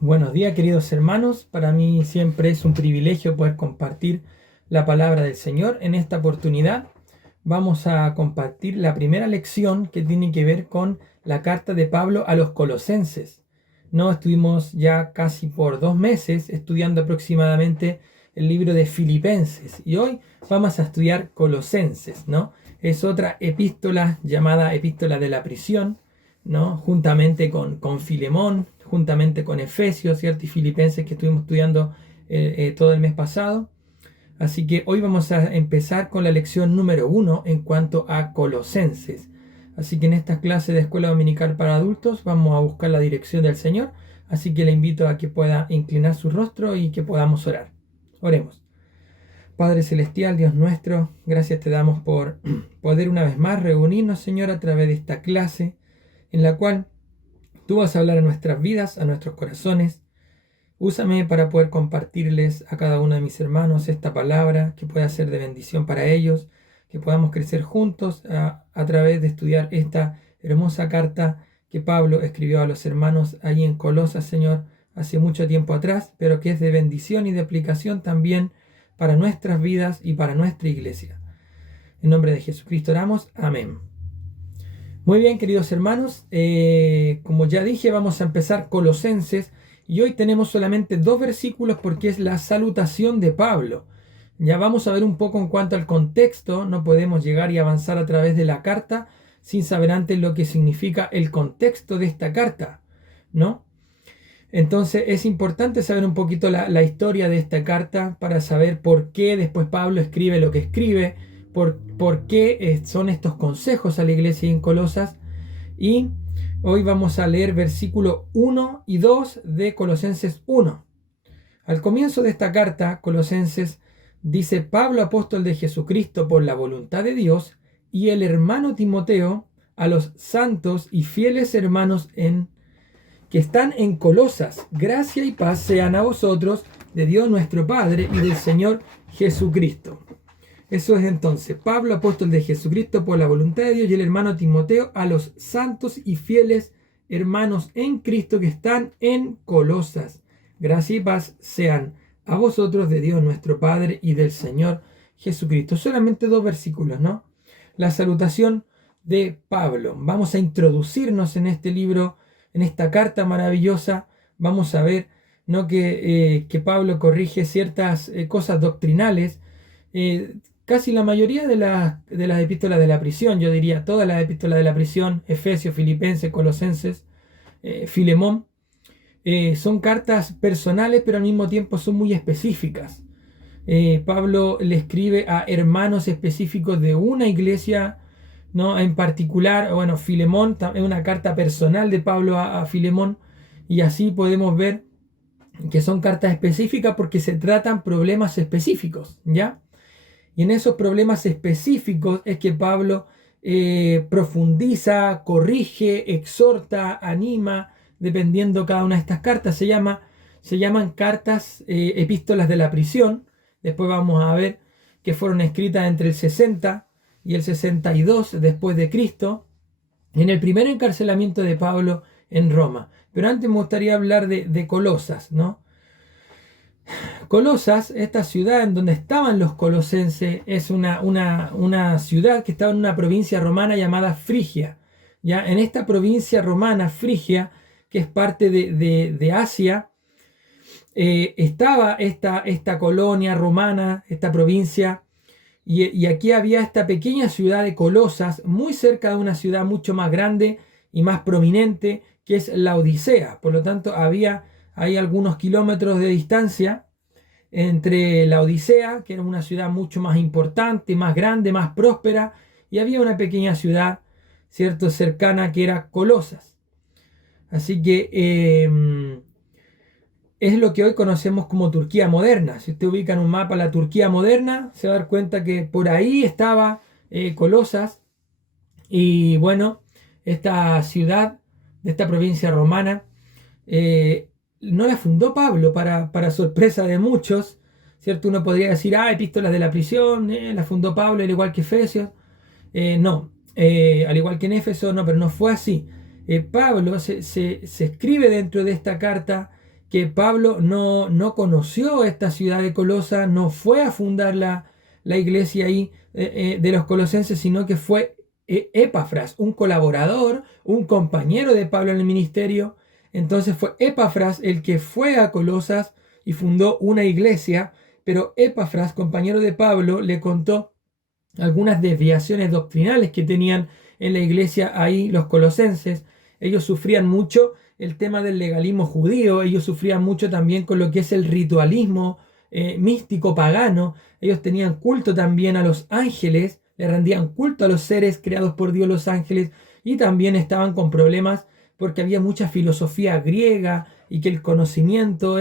Buenos días, queridos hermanos. Para mí siempre es un privilegio poder compartir la palabra del Señor. En esta oportunidad vamos a compartir la primera lección que tiene que ver con la carta de Pablo a los Colosenses. No estuvimos ya casi por 2 meses estudiando aproximadamente el libro de Filipenses y hoy vamos a estudiar Colosenses, ¿no? Es otra epístola llamada Epístola de la Prisión, ¿no? Juntamente con Filemón, juntamente con Efesios, ¿cierto? Y Filipenses que estuvimos estudiando todo el mes pasado. Así que hoy vamos a empezar con la lección número 1 en cuanto a Colosenses. Así que en esta clase de escuela dominical para adultos vamos a buscar la dirección del Señor. Así que le invito a que pueda inclinar su rostro y que podamos orar. Oremos. Padre Celestial, Dios nuestro, gracias te damos por poder una vez más reunirnos, Señor, a través de esta clase en la cual tú vas a hablar a nuestras vidas, a nuestros corazones. Úsame para poder compartirles a cada uno de mis hermanos esta palabra que pueda ser de bendición para ellos, que podamos crecer juntos a través de estudiar esta hermosa carta que Pablo escribió a los hermanos allí en Colosas, Señor, hace mucho tiempo atrás, pero que es de bendición y de aplicación también para nuestras vidas y para nuestra iglesia. En nombre de Jesucristo oramos. Amén. Muy bien, queridos hermanos, como ya dije, vamos a empezar Colosenses y hoy tenemos solamente 2 versículos porque es la salutación de Pablo. Ya vamos a ver un poco en cuanto al contexto, no podemos llegar y avanzar a través de la carta sin saber antes lo que significa el contexto de esta carta, ¿no? Entonces es importante saber un poquito la historia de esta carta para saber por qué después Pablo escribe lo que escribe, por qué son estos consejos a la iglesia en Colosas. Y hoy vamos a leer versículos 1 y 2 de Colosenses 1. Al comienzo de esta carta, Colosenses dice: Pablo, apóstol de Jesucristo por la voluntad de Dios, y el hermano Timoteo, a los santos y fieles hermanos que están en Colosas, gracia y paz sean a vosotros de Dios nuestro Padre y del Señor Jesucristo. Eso es entonces Pablo, apóstol de Jesucristo por la voluntad de Dios, y el hermano Timoteo a los santos y fieles hermanos en Cristo que están en Colosas. Gracia y paz sean a vosotros de Dios nuestro Padre y del Señor Jesucristo. Solamente 2 versículos, ¿no? La salutación de Pablo. Vamos a introducirnos en este libro, en esta carta maravillosa. Vamos a ver, ¿no? que Pablo corrige ciertas cosas doctrinales. Casi la mayoría de las epístolas de la prisión, yo diría todas las epístolas de la prisión, Efesios, Filipenses, Colosenses, Filemón, son cartas personales, pero al mismo tiempo son muy específicas. Pablo le escribe a hermanos específicos de una iglesia, ¿no? En particular, bueno, Filemón es una carta personal de Pablo a Filemón, y así podemos ver que son cartas específicas porque se tratan problemas específicos, ¿ya? Y en esos problemas específicos es que Pablo profundiza, corrige, exhorta, anima, dependiendo cada una de estas cartas. Se llaman cartas, epístolas de la prisión. Después vamos a ver que fueron escritas entre el 60 y el 62 después de Cristo, en el primer encarcelamiento de Pablo en Roma. Pero antes me gustaría hablar de Colosas, ¿no? Colosas, esta ciudad en donde estaban los colosenses, es una ciudad que estaba en una provincia romana llamada Frigia. ¿Ya? En esta provincia romana, Frigia, que es parte de Asia, estaba esta colonia romana, esta provincia, y aquí había esta pequeña ciudad de Colosas, muy cerca de una ciudad mucho más grande y más prominente, que es la Odisea. Por lo tanto, hay algunos kilómetros de distancia entre la Odisea, que era una ciudad mucho más importante, más grande, más próspera, y había una pequeña ciudad, ¿cierto?, cercana, que era Colosas. Así que es lo que hoy conocemos como Turquía moderna. Si usted ubica en un mapa la Turquía moderna, se va a dar cuenta que por ahí estaba Colosas. Y bueno, esta ciudad de esta provincia romana no la fundó Pablo, para sorpresa de muchos, ¿cierto? Uno podría decir, epístolas de la prisión, la fundó Pablo, al igual que Efesios. No, al igual que en Éfeso, no, pero no fue así. Pablo se escribe dentro de esta carta que Pablo no conoció esta ciudad de Colosa, no fue a fundar la iglesia ahí de los colosenses, sino que fue Epafras, un colaborador, un compañero de Pablo en el ministerio. Entonces fue Epafras el que fue a Colosas y fundó una iglesia, pero Epafras, compañero de Pablo, le contó algunas desviaciones doctrinales que tenían en la iglesia ahí los colosenses. Ellos sufrían mucho el tema del legalismo judío, ellos sufrían mucho también con lo que es el ritualismo místico pagano. Ellos tenían culto también a los ángeles, le rendían culto a los seres creados por Dios, los ángeles, y también estaban con problemas porque había mucha filosofía griega y que el conocimiento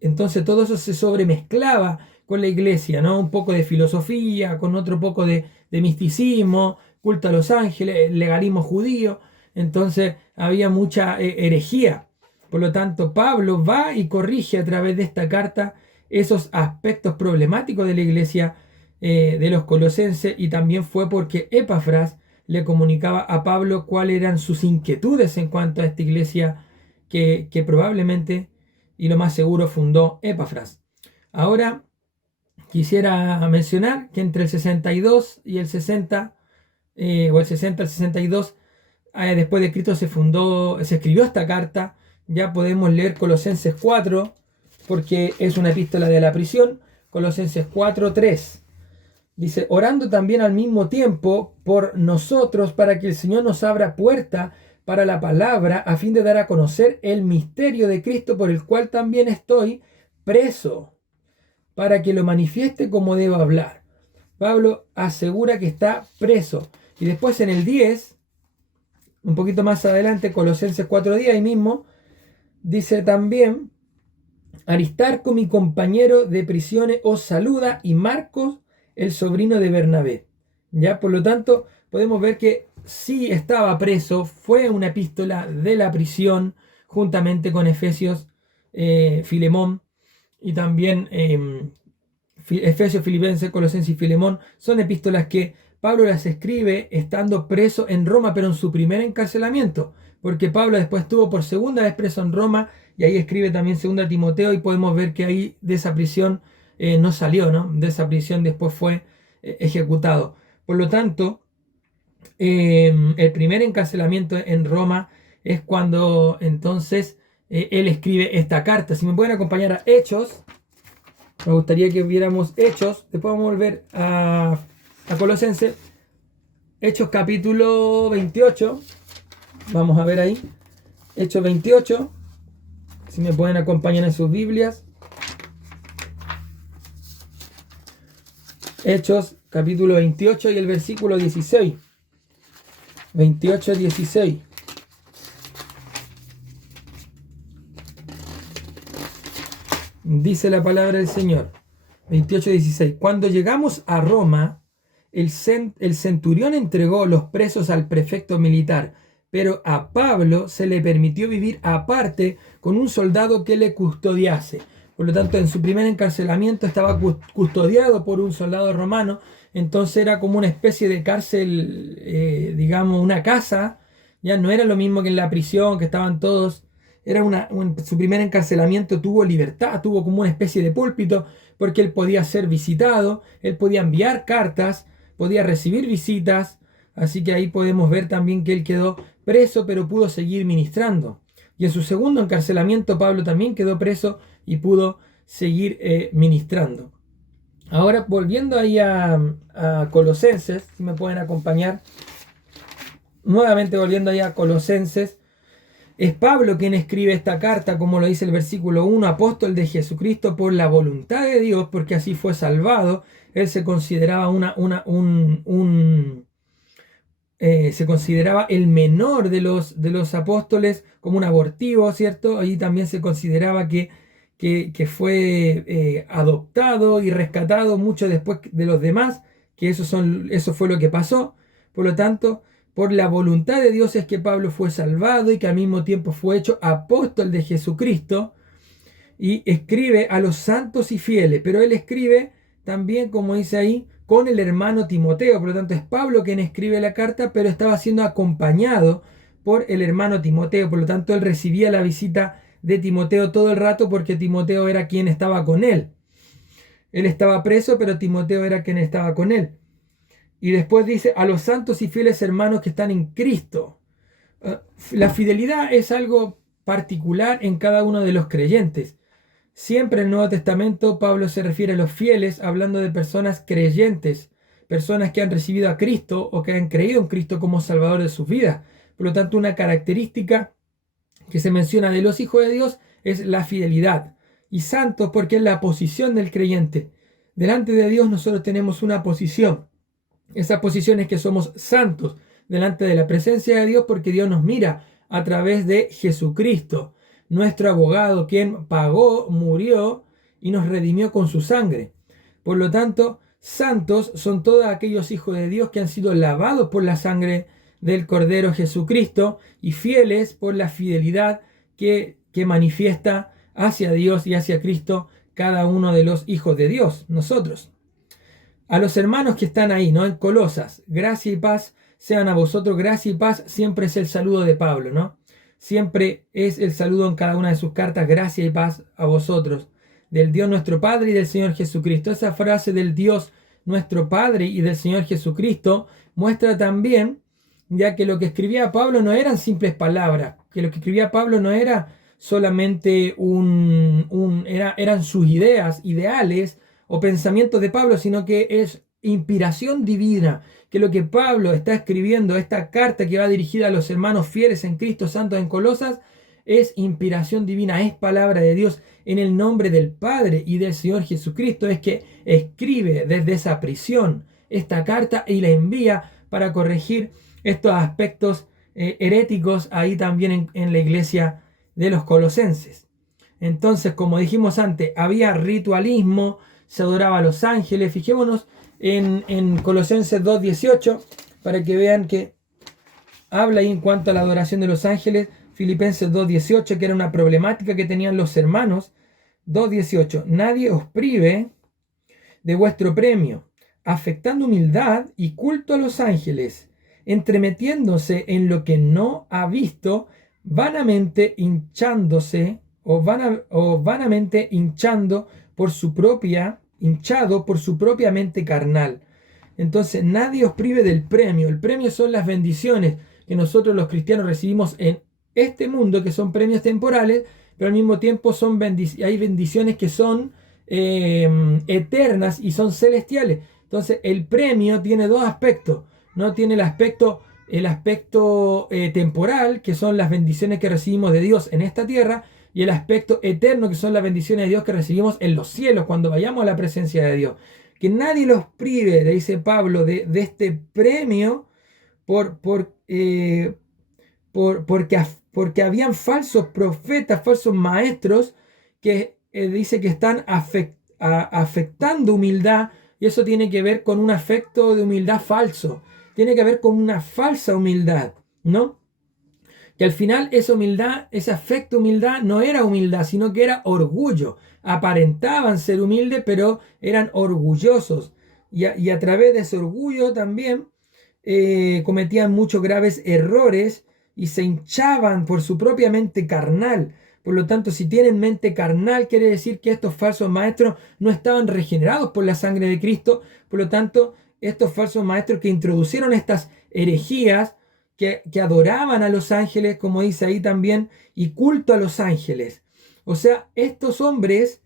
entonces todo eso se sobremezclaba con la iglesia, ¿no? Un poco de filosofía, con otro poco de misticismo, culto a los ángeles, legalismo judío. Entonces había mucha herejía. Por lo tanto, Pablo va y corrige a través de esta carta esos aspectos problemáticos de la iglesia de los colosenses, y también fue porque Epafras le comunicaba a Pablo cuáles eran sus inquietudes en cuanto a esta iglesia que probablemente y lo más seguro fundó Epafras. Ahora quisiera mencionar que entre el 62 y el 60, o el 60 al 62, después de Cristo se escribió esta carta. Ya podemos leer Colosenses 4, porque es una epístola de la prisión. Colosenses 4:3. Dice, orando también al mismo tiempo por nosotros, para que el Señor nos abra puerta para la palabra, a fin de dar a conocer el misterio de Cristo, por el cual también estoy preso, para que lo manifieste como debo hablar. Pablo asegura que está preso. Y después en el 10, un poquito más adelante, Colosenses 4:10, ahí mismo, dice también, Aristarco, mi compañero de prisiones, os saluda, y Marcos, el sobrino de Bernabé. Ya, por lo tanto, podemos ver que sí estaba preso, fue una epístola de la prisión, juntamente con Efesios, Filemón, y también Efesios, Filipenses, Colosenses y Filemón. Son epístolas que Pablo las escribe estando preso en Roma, pero en su primer encarcelamiento, porque Pablo después estuvo por segunda vez preso en Roma, y ahí escribe también segunda Timoteo, y podemos ver que ahí de esa prisión no salió, ¿no? De esa prisión después fue ejecutado. Por lo tanto, el primer encarcelamiento en Roma es cuando entonces él escribe esta carta. Si me pueden acompañar a Hechos, me gustaría que viéramos Hechos. Después vamos a volver a Colosenses. Hechos capítulo 28. Vamos a ver ahí. Hechos 28. Si me pueden acompañar en sus Biblias. Hechos capítulo 28 y el versículo 16. 28-16. Dice la palabra del Señor. 28-16. Cuando llegamos a Roma, el centurión entregó los presos al prefecto militar, pero a Pablo se le permitió vivir aparte con un soldado que le custodiase. Por lo tanto, en su primer encarcelamiento estaba custodiado por un soldado romano. Entonces era como una especie de cárcel, digamos, una casa. Ya no era lo mismo que en la prisión, que estaban todos. Su primer encarcelamiento tuvo libertad, tuvo como una especie de púlpito, porque él podía ser visitado, él podía enviar cartas, podía recibir visitas. Así que ahí podemos ver también que él quedó preso, pero pudo seguir ministrando. Y en su segundo encarcelamiento, Pablo también quedó preso y pudo seguir ministrando. Ahora, volviendo ahí a Colosenses, si me pueden acompañar, nuevamente volviendo ahí a Colosenses, es Pablo quien escribe esta carta, como lo dice el versículo 1, apóstol de Jesucristo por la voluntad de Dios, porque así fue salvado. Él se consideraba se consideraba el menor de los apóstoles, como un abortivo, ¿cierto? Ahí también se consideraba que fue adoptado y rescatado mucho después de los demás, que eso fue lo que pasó. Por lo tanto, por la voluntad de Dios es que Pablo fue salvado y que al mismo tiempo fue hecho apóstol de Jesucristo, y escribe a los santos y fieles, pero él escribe también, como dice ahí, con el hermano Timoteo. Por lo tanto, es Pablo quien escribe la carta, pero estaba siendo acompañado por el hermano Timoteo. Por lo tanto, él recibía la visita de Timoteo todo el rato porque Timoteo era quien estaba con él. Él estaba preso, pero Timoteo era quien estaba con él. Y después dice, a los santos y fieles hermanos que están en Cristo. La fidelidad es algo particular en cada uno de los creyentes. Siempre en el Nuevo Testamento Pablo se refiere a los fieles hablando de personas creyentes, personas que han recibido a Cristo o que han creído en Cristo como Salvador de sus vidas. Por lo tanto, una característica que se menciona de los hijos de Dios es la fidelidad. Y santos porque es la posición del creyente. Delante de Dios nosotros tenemos una posición. Esa posición es que somos santos delante de la presencia de Dios porque Dios nos mira a través de Jesucristo, nuestro abogado, quien pagó, murió y nos redimió con su sangre. Por lo tanto, santos son todos aquellos hijos de Dios que han sido lavados por la sangre del Cordero Jesucristo y fieles por la fidelidad que manifiesta hacia Dios y hacia Cristo cada uno de los hijos de Dios, nosotros. A los hermanos que están ahí, ¿no? En Colosas, gracia y paz sean a vosotros. Gracia y paz siempre es el saludo de Pablo, ¿no? Siempre es el saludo en cada una de sus cartas, gracia y paz a vosotros, del Dios nuestro Padre y del Señor Jesucristo. Esa frase del Dios nuestro Padre y del Señor Jesucristo muestra también, ya que lo que escribía Pablo no eran simples palabras, que lo que escribía Pablo no era solamente eran sus ideas, ideales o pensamientos de Pablo, sino que es inspiración divina, que lo que Pablo está escribiendo, esta carta que va dirigida a los hermanos fieles en Cristo santos en Colosas, es inspiración divina, es palabra de Dios en el nombre del Padre y del Señor Jesucristo. Es que escribe desde esa prisión esta carta y la envía para corregir estos aspectos heréticos ahí también en la iglesia de los colosenses. Entonces, como dijimos antes, había ritualismo, se adoraba a los ángeles. Fijémonos en Colosenses 2:18 para que vean que habla ahí en cuanto a la adoración de los ángeles. Filipenses 2:18, que era una problemática que tenían los hermanos. 2:18, nadie os prive de vuestro premio, afectando humildad y culto a los ángeles, entremetiéndose en lo que no ha visto, vanamente hinchándose vanamente hinchando por su propia mente carnal. Entonces nadie os prive del premio. El premio son las bendiciones que nosotros los cristianos recibimos en este mundo, que son premios temporales, pero al mismo tiempo hay bendiciones que son eternas y son celestiales. Entonces el premio tiene dos aspectos. No tiene el aspecto temporal, que son las bendiciones que recibimos de Dios en esta tierra, y el aspecto eterno, que son las bendiciones de Dios que recibimos en los cielos cuando vayamos a la presencia de Dios. Que nadie los prive, dice Pablo, de este premio porque habían falsos profetas, falsos maestros que dice que están afectando humildad, y eso tiene que ver con un afecto de humildad falso, tiene que ver con una falsa humildad, ¿no? Que al final esa humildad, ese afecto de humildad no era humildad, sino que era orgullo. Aparentaban ser humildes, pero eran orgullosos. Y a través de ese orgullo también cometían muchos graves errores y se hinchaban por su propia mente carnal. Por lo tanto, si tienen mente carnal, quiere decir que estos falsos maestros no estaban regenerados por la sangre de Cristo. Por lo tanto, estos falsos maestros que introducieron estas herejías, que adoraban a los ángeles, como dice ahí también, y culto a los ángeles. O sea, estos hombres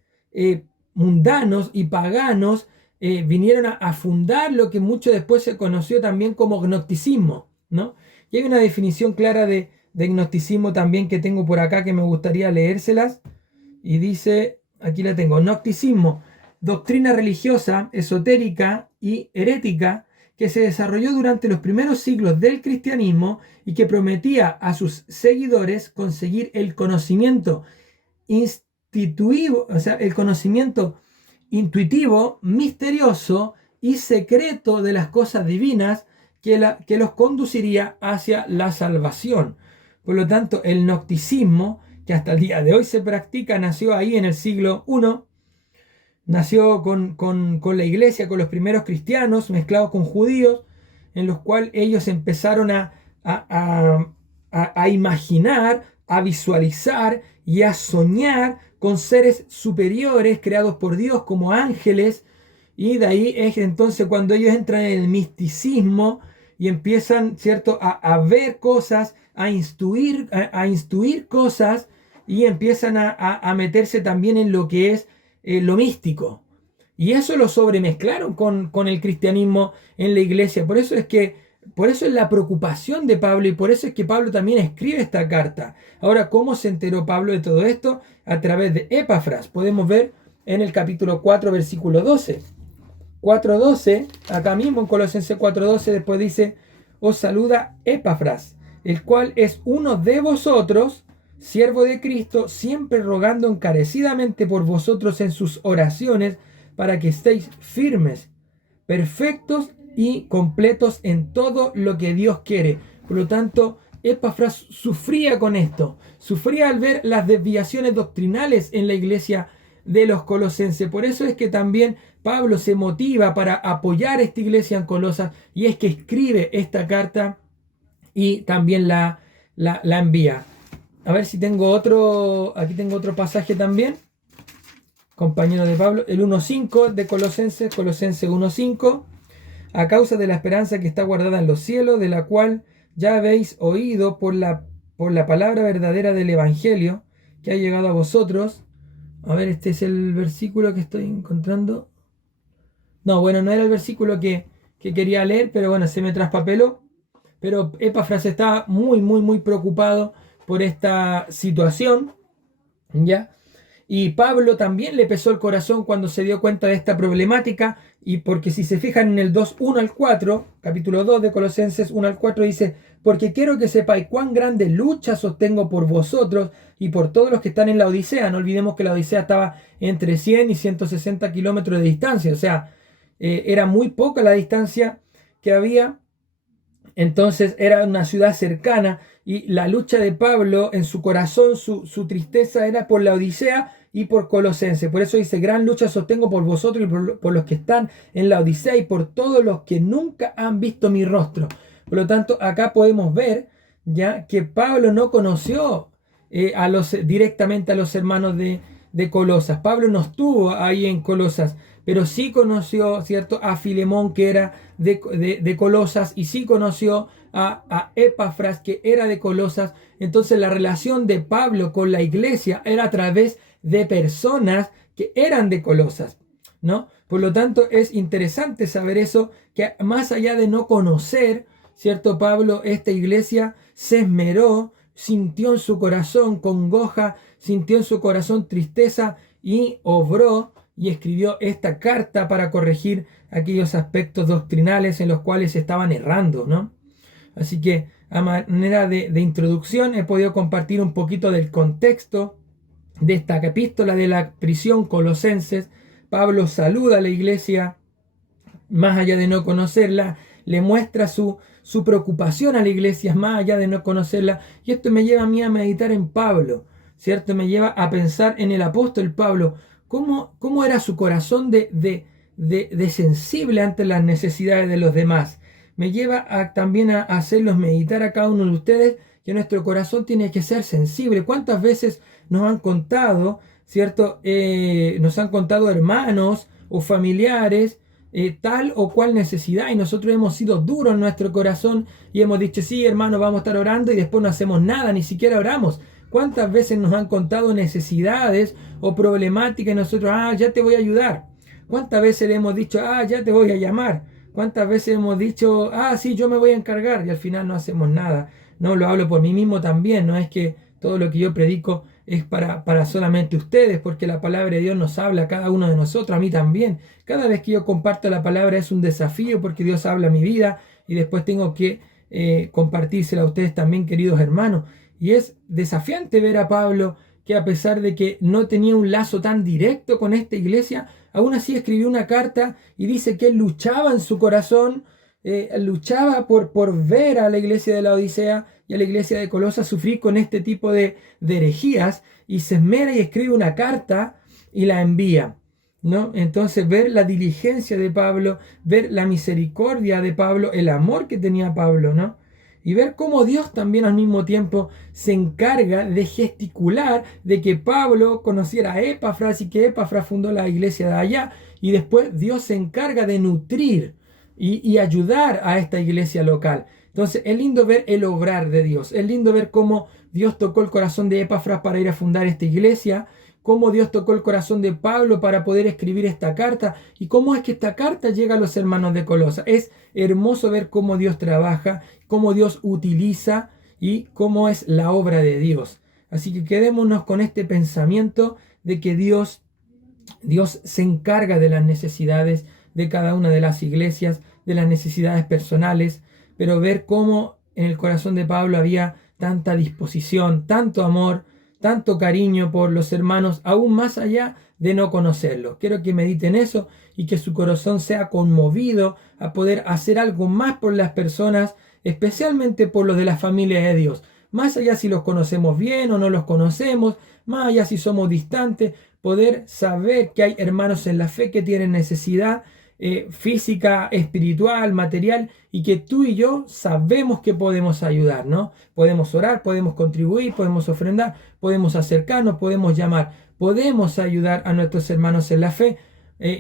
mundanos y paganos vinieron a fundar lo que mucho después se conoció también como gnosticismo, ¿no? Y hay una definición clara de gnosticismo también que tengo por acá, que me gustaría leérselas. Y dice, aquí la tengo: gnosticismo, doctrina religiosa, esotérica y herética, que se desarrolló durante los primeros siglos del cristianismo y que prometía a sus seguidores conseguir el conocimiento el conocimiento intuitivo, misterioso y secreto de las cosas divinas que los conduciría hacia la salvación. Por lo tanto, el gnosticismo, que hasta el día de hoy se practica, nació ahí en el siglo I. Nació con la iglesia, con los primeros cristianos mezclados con judíos, en los cuales ellos empezaron a a imaginar, a visualizar y a soñar con seres superiores creados por Dios como ángeles. Y de ahí es entonces cuando ellos entran en el misticismo y empiezan, ¿cierto?, ver cosas, a instruir cosas, y empiezan a meterse también en lo que es lo místico. Y eso lo sobremezclaron con el cristianismo en la iglesia. Por eso es la preocupación de Pablo, y por eso es que Pablo también escribe esta carta. Ahora, ¿cómo se enteró Pablo de todo esto? A través de Epafras. Podemos ver en el capítulo 4, versículo 12. 4.12, acá mismo en Colosenses 4.12, después dice: os saluda Epafras, el cual es uno de vosotros, siervo de Cristo, siempre rogando encarecidamente por vosotros en sus oraciones, para que estéis firmes, perfectos y completos en todo lo que Dios quiere. Por lo tanto, Epafras sufría con esto, sufría al ver las desviaciones doctrinales en la iglesia de los colosenses. Por eso es que también Pablo se motiva para apoyar a esta iglesia en Colosas, y es que escribe esta carta y también la envía. A ver si tengo otro, aquí tengo otro pasaje también, compañero de Pablo, el 1.5 de Colosenses 1.5. A causa de la esperanza que está guardada en los cielos, de la cual ya habéis oído por la palabra verdadera del Evangelio, que ha llegado a vosotros. A ver, este es el versículo que estoy encontrando. No, bueno, no era el versículo que quería leer, pero bueno, se me traspapeló. Pero Epafras estaba muy, muy, muy preocupado por esta situación, ¿ya? Y Pablo también le pesó el corazón cuando se dio cuenta de esta problemática, y porque si se fijan en el 2:1 al 4, capítulo 2 de Colosenses 1 al 4, dice: porque quiero que sepáis cuán grande lucha sostengo por vosotros y por todos los que están en la Odisea. No olvidemos que la Odisea estaba entre 100 y 160 kilómetros de distancia, o sea, era muy poca la distancia que había. Entonces era una ciudad cercana, y la lucha de Pablo en su corazón, su tristeza era por la Odisea y por Colosenses. Por eso dice: gran lucha sostengo por vosotros y por los que están en la Odisea y por todos los que nunca han visto mi rostro. Por lo tanto, acá podemos ver ya que Pablo no conoció directamente a los hermanos de Colosas. Pablo no estuvo ahí en Colosas, pero sí conoció, ¿cierto?, a Filemón, que era de Colosas, y sí conoció a Epafras, que era de Colosas. Entonces la relación de Pablo con la iglesia era a través de personas que eran de Colosas, ¿no? Por lo tanto, es interesante saber eso, que más allá de no conocer, ¿cierto?, Pablo, esta iglesia se esmeró, sintió en su corazón congoja, sintió en su corazón tristeza, y obró y escribió esta carta para corregir aquellos aspectos doctrinales en los cuales estaban errando, ¿no? Así que, a manera de introducción, he podido compartir un poquito del contexto de esta epístola de la prisión Colosenses. Pablo saluda a la iglesia, más allá de no conocerla, le muestra su preocupación a la iglesia, más allá de no conocerla. Y esto me lleva a mí a meditar en Pablo, ¿cierto? Me lleva a pensar en el apóstol Pablo. ¿Cómo era su corazón de sensible ante las necesidades de los demás? Me lleva también a hacerlos meditar a cada uno de ustedes que nuestro corazón tiene que ser sensible. ¿Cuántas veces nos han contado, ¿cierto? Nos han contado hermanos o familiares tal o cual necesidad, y nosotros hemos sido duros en nuestro corazón y hemos dicho: sí, hermano, vamos a estar orando, y después no hacemos nada, ni siquiera oramos. ¿Cuántas veces nos han contado necesidades o problemáticas y nosotros: ya te voy a ayudar? ¿Cuántas veces le hemos dicho: ya te voy a llamar? ¿Cuántas veces hemos dicho: sí, yo me voy a encargar? Y al final no hacemos nada. No, lo hablo por mí mismo también. No es que todo lo que yo predico es para solamente ustedes, porque la palabra de Dios nos habla a cada uno de nosotros, a mí también. Cada vez que yo comparto la palabra es un desafío, porque Dios habla a mi vida y después tengo que compartírsela a ustedes también, queridos hermanos. Y es desafiante ver a Pablo, que a pesar de que no tenía un lazo tan directo con esta iglesia, aún así escribió una carta y dice que él luchaba en su corazón, luchaba por ver a la iglesia de la Odisea y a la iglesia de Colosas sufrir con este tipo de herejías, y se esmera y escribe una carta y la envía, ¿no? Entonces, ver la diligencia de Pablo, ver la misericordia de Pablo, el amor que tenía Pablo, ¿no? y ver cómo Dios también al mismo tiempo se encarga de gesticular, de que Pablo conociera a Epafras y que Epafras fundó la iglesia de allá, y después Dios se encarga de nutrir y ayudar a esta iglesia local. Entonces es lindo ver el obrar de Dios, es lindo ver cómo Dios tocó el corazón de Epafras para ir a fundar esta iglesia, cómo Dios tocó el corazón de Pablo para poder escribir esta carta y cómo es que esta carta llega a los hermanos de Colosas. Es hermoso ver cómo Dios trabaja, cómo Dios utiliza y cómo es la obra de Dios. Así que quedémonos con este pensamiento de que Dios se encarga de las necesidades de cada una de las iglesias, de las necesidades personales, pero ver cómo en el corazón de Pablo había tanta disposición, tanto amor, tanto cariño por los hermanos, aún más allá de no conocerlos. Quiero que mediten eso y que su corazón sea conmovido a poder hacer algo más por las personas, especialmente por los de la familia de Dios. Más allá si los conocemos bien o no los conocemos, más allá si somos distantes, poder saber que hay hermanos en la fe que tienen necesidad física, espiritual, material, y que tú y yo sabemos que podemos ayudar, ¿no? Podemos orar, podemos contribuir, podemos ofrendar, podemos acercarnos, podemos llamar, podemos ayudar a nuestros hermanos en la fe.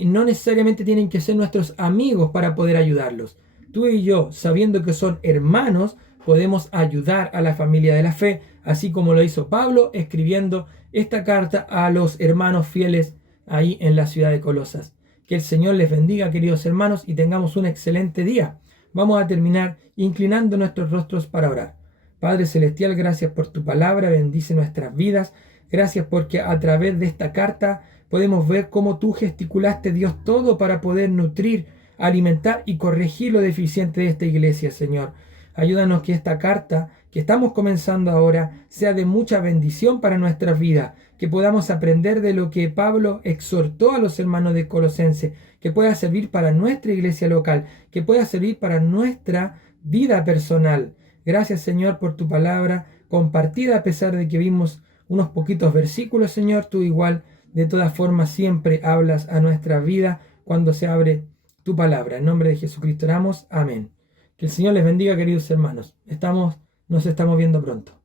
No necesariamente tienen que ser nuestros amigos para poder ayudarlos. Tú y yo, sabiendo que son hermanos, podemos ayudar a la familia de la fe, así como lo hizo Pablo escribiendo esta carta a los hermanos fieles ahí en la ciudad de Colosas. Que el Señor les bendiga, queridos hermanos, y tengamos un excelente día. Vamos a terminar inclinando nuestros rostros para orar. Padre Celestial, gracias por tu palabra, bendice nuestras vidas. Gracias porque a través de esta carta podemos ver cómo tú gesticulaste, Dios, todo para poder nutrir, alimentar y corregir lo deficiente de esta iglesia, Señor. Ayúdanos que esta carta que estamos comenzando ahora sea de mucha bendición para nuestras vidas, que podamos aprender de lo que Pablo exhortó a los hermanos de Colosenses, que pueda servir para nuestra iglesia local, que pueda servir para nuestra vida personal. Gracias, Señor, por tu palabra compartida, a pesar de que vimos unos poquitos versículos, Señor. Tú igual, de todas formas, siempre hablas a nuestra vida cuando se abre tu palabra. En nombre de Jesucristo oramos. Amén. Que el Señor les bendiga, queridos hermanos. Nos estamos viendo pronto.